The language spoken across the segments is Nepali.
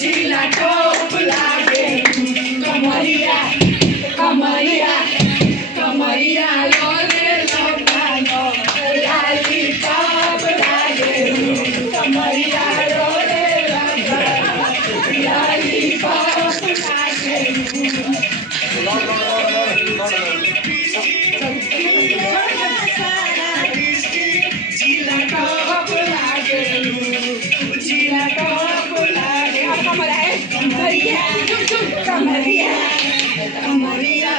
जिला टोप लागे कमरिया कमरिया कमरिया लोले लगानो लाली टोप लागे कमरिया लोले लगानो लाली टोप लागे जिला टोप लागे जिला टोप लागे कमरिया कमरिया कमरिया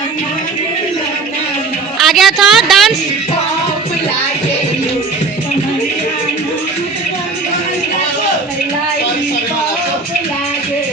आ गया था डांस टोप लागे कमरिया लाली टोप लागे